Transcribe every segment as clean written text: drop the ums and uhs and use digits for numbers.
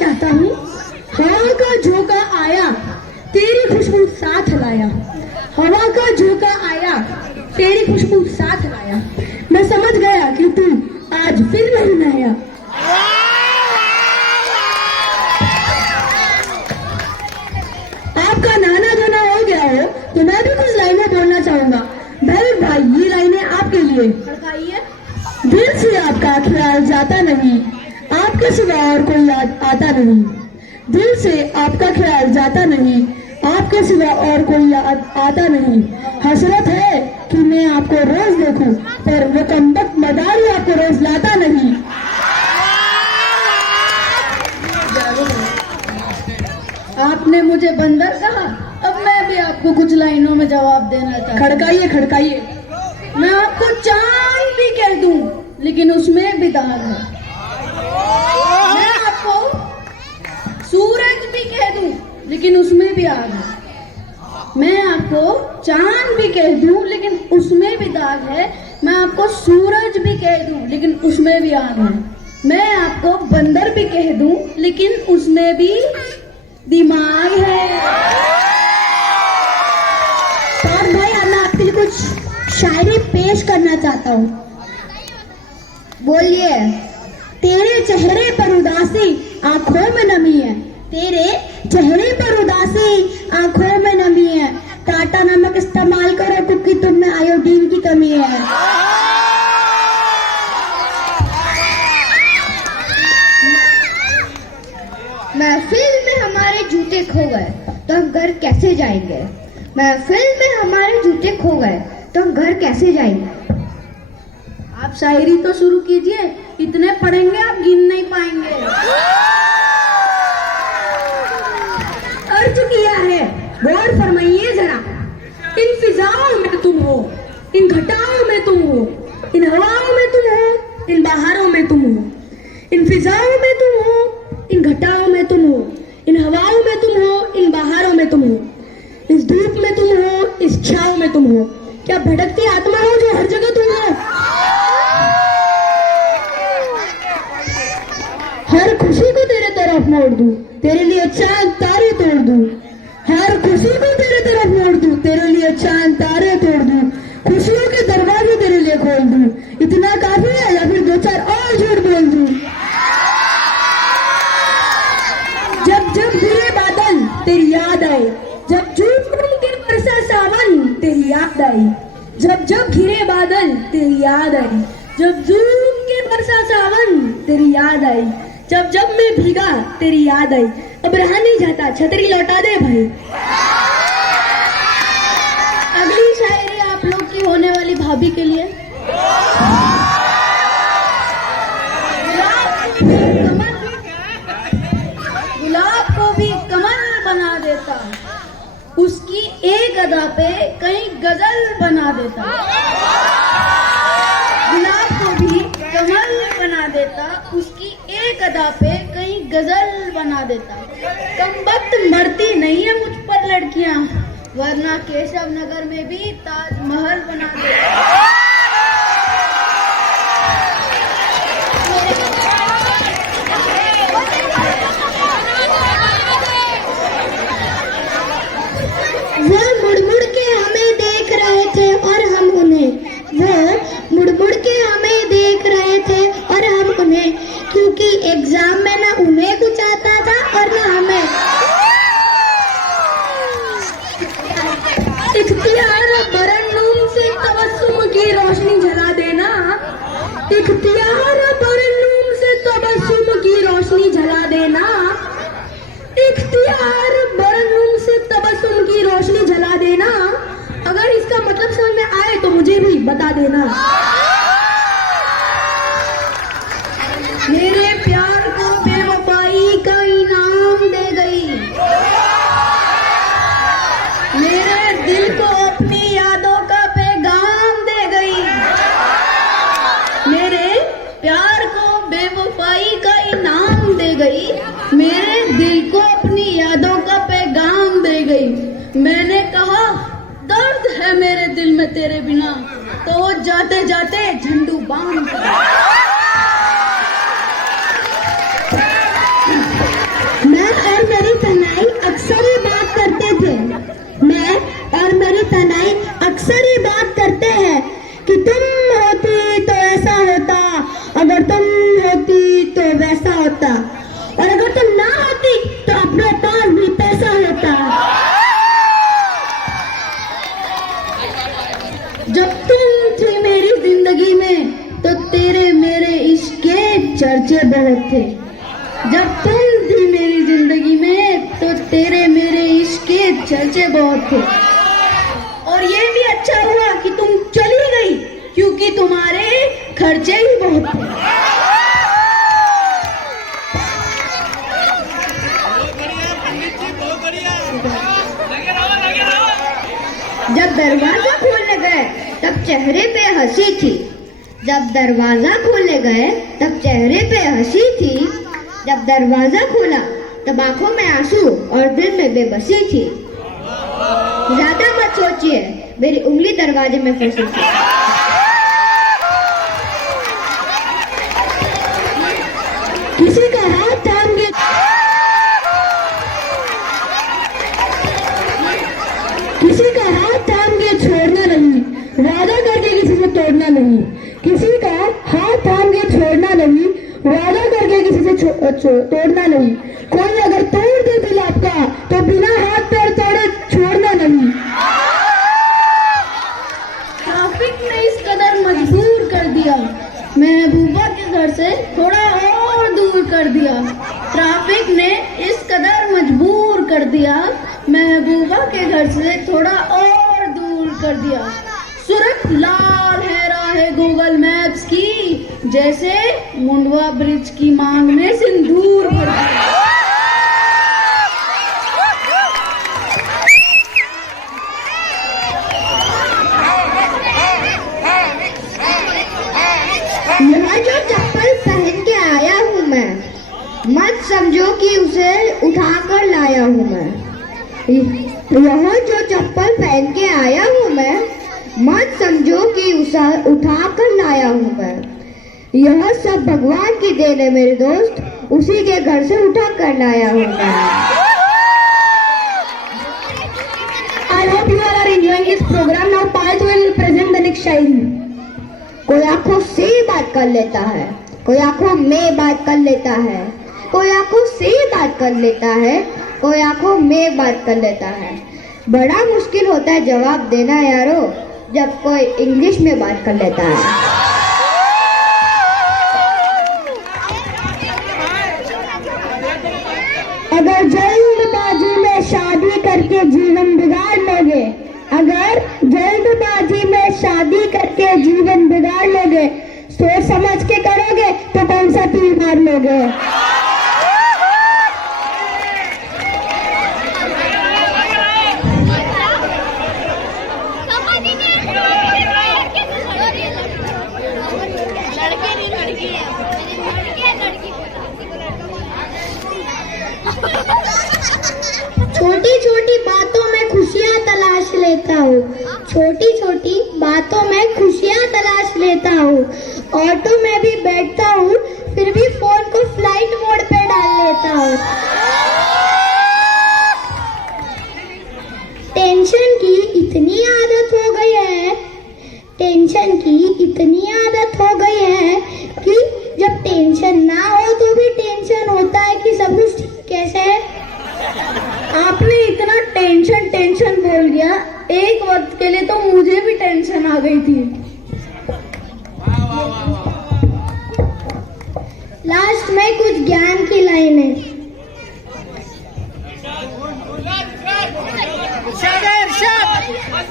चाहता हूँ। हवा का झोंका आया, तेरी खुशबू साथ लाया। हवा का झोंका आया, तेरी खुशबू साथ लाया। मैं समझ गया कि तू आज फिर नहीं नहाया। आपका नहाना धोना हो गया हो तो मैं भी कुछ लाइनें बोलना चाहूंगा। भाई ये लाइनें आपके लिए। दिल से आपका ख्याल जाता नहीं, आपके सिवा और कोई आता नहीं। दिल से आपका ख्याल जाता नहीं, आपके सिवा और कोई आता नहीं। हसरत है कि मैं आपको रोज देखूं, पर वो कमबख्त मदारी आपको रोज लाता नहीं। आपने मुझे बंदर कहा, अब मैं भी आपको कुछ लाइनों में जवाब देना चाहता हूं। खड़काइए खड़काइए। मैं आपको चांद भी कह दूं, लेकिन उसमें भी दाग है। मैं आपको सूरज भी कह दूं, लेकिन उसमें भी आग है। मैं आपको चांद भी कह दूं, लेकिन उसमें भी दाग है। मैं आपको सूरज भी कह दूं, लेकिन उसमें भी आग है। मैं आपको बंदर भी कह दूं, लेकिन उसमें भी दिमाग है। और भाई मैं आपके लिए कुछ शायरी पेश करना चाहता हूँ। बोलिए। तेरे चेहरे पर उदासी, आंखों में नमी है। तेरे चेहरे पर उदासी, आंखों में नमी है। टाटा नमक इस्तेमाल करो क्योंकि तुम में आयोडीन की कमी है। महफिल में हमारे जूते खो गए तो हम घर कैसे जाएंगे। महफिल में हमारे जूते खो गए तो हम घर कैसे जाएंगे। आप शायरी तो शुरू कीजिए, इतने पढ़ेंगे आप गिन नहीं पाएंगे। अर्ज किया है, गौर फरमाइए जरा। इन फिजाओं में तुम हो, इन घटाओं में तुम हो, इन हवाओं में तुम हो, इन बहारों में तुम हो। इन फिजाओं में तुम हो, इन घटाओं में तुम हो, इन हवाओं में तुम हो, इन बहारों में तुम हो। इस धूप में तुम हो, इस छाव में तुम हो। क्या भटकती आत्मा हो जो हर जगह तुम हो। हर खुशी को तेरे तरफ मोड़ दूं, तेरे लिए चांद तारे तोड़ दूं। हर खुशी को तेरे तरफ मोड़ दूं, तेरे लिए चांद तारे तोड़ दूं। खुशियों के दरवाजे तेरे लिए खोल दूं। इतना काफी है या फिर दो चार और झूठ बोल दूं। जब जब गिरे बादल तेरी याद आए, जब झूठ के बरसा सावन तेरी याद आई। जब जब घिरे बादल तेरी याद आई, जब झूठ के बरसा सावन तेरी याद आई। जब जब मैं भीगा तेरी याद आई। अब रहा नहीं जाता, छतरी लौटा दे भाई। अगली शायरी आप लोग की होने वाली भाभी के लिए। गुलाब को भी कमल बना देता, उसकी एक अदा पे कहीं गजल बना देता। गुलाब को भी कमल बना देता, उसकी एक अदा पे कहीं गजल बना देता। कमबख्त मरती नहीं है मुझ पर लड़कियां, वरना केशव नगर में भी ताजमहल बना देता। वो मुड़ मुड़ के हमें देख रहे थे और हम उन्हें। वो मुड़ मुड़ के हमें देख रहे थे और हम उन्हें, क्योंकि एग्जाम में ना उन्हें कुछ आता था और ना हमें। इख्तियार बरन्नुम से तबस्सुम की रोशनी जला देना। इख्तियार बरन्नुम से तबस्सुम की रोशनी जला देना। इख्तियार बरन्नुम से तबस्सुम की रोशनी जला देना। अगर इसका मतलब समझ में आए तो मुझे भी बता देना। मेरे प्यार को बेवफाई का इनाम दे गई, मेरे दिल को अपनी यादों का पैगाम दे गई। मेरे प्यार को बेवफाई का इनाम दे गई, मेरे दिल को अपनी यादों का पैगाम दे गई। मैंने कहा दर्द है मेरे दिल में तेरे बिना, तो वो जाते जाते झंडू बांध पैसा होता, और अगर तुम ना होती तो अपने पास भी पैसा होता। जब तुम थी मेरी जिंदगी में तो तेरे मेरे इश्क के चर्चे बहुत थे। जब तुम थी मेरी जिंदगी में तो तेरे मेरे इश्क के चर्चे बहुत थे। और ये भी अच्छा हुआ कि तुम चली गई, क्योंकि तुम्हारे खर्चे ही बहुत थे। जब दरवाजा खोलने गए तब चेहरे पे हंसी थी। जब दरवाजा खोलने गए तब चेहरे पे हंसी थी। जब दरवाजा खोला तब आंखों में आंसू और दिल में बेबसी थी। ज्यादा मत सोचिए, मेरी उंगली दरवाजे में फंसी थी। किसी का हाथ थाम के छोड़ना नहीं, वादा करके किसी से तोड़ना नहीं। किसी का हाथ थाम के छोड़ना नहीं, वादा करके किसी से तोड़ना नहीं। कोई अगर तोड़ दे दिल आपका तो बिना हाथ पैर तोड़े छोड़ना नहीं। ट्रैफिक ने इस कदर मजबूर कर दिया, महबूबा के घर से थोड़ा और दूर कर दिया। ट्रैफिक ने इस कदर मजबूर कर दिया, महबूबा के घर से थोड़ा और दूर कर दिया। सूरत लाल है राह गूगल मैप्स की, जैसे मुंडवा ब्रिज की मांग में सिंदूर भर दिया। यहाँ जो चप्पल पहन के आया हूँ मैं, मत समझो कि उसे उठा कर लाया हूँ मैं। यहाँ जो चप्पल पहन के आया हूँ मैं, मत समझो कि उसे उठा कर लाया हूँ मैं। यह सब भगवान की देन है मेरे दोस्त, उसी के घर से उठा कर लाया हूँ मैं। I hope you all are enjoying this program. Now Payal will present the next शायरी। कोई आंखों से बात कर लेता है, कोई आंखों में बात कर लेता है, कोई आंखों से बात कर लेता है, कोई आंखों में बात कर लेता है। बड़ा मुश्किल होता है जवाब देना यारो, जब कोई इंग्लिश में बात कर लेता है। अगर जल्दबाजी में शादी करके जीवन बिगाड़ लोगे, अगर जल्दबाजी में शादी करके जीवन बिगाड़ लोगे, सोच समझ के करोगे तो कौन सा तीर मार लोगे। छोटी छोटी बातों में खुशियाँ तलाश लेता हूँ, छोटी छोटी बातों में खुशियाँ तलाश लेता हूँ। ऑटो में भी बैठता हूँ, फिर भी फोन को फ्लाइट मोड पे डाल लेता हूँ। टेंशन की इतनी आदत हो गई है, टेंशन की इतनी आदत हो गई है कि जब टेंशन ना हो तो भी टेंशन होता है कि सब कुछ कैसे है। आपने इतना टेंशन टेंशन बोल दिया, एक वक्त के लिए तो मुझे भी टेंशन आ गई थी। लास्ट में कुछ ज्ञान की लाइनें।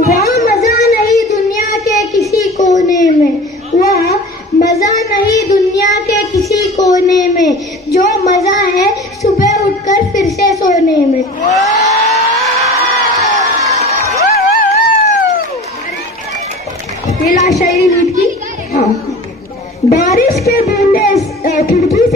वह मजा नहीं दुनिया के किसी कोने में, वह मजा नहीं दुनिया के किसी कोने में, जो मजा है सुबह उठकर फिर से सोने में। ये लास्ट शायरी नीट की। हाँ, बारिश के बूंदे खिड़की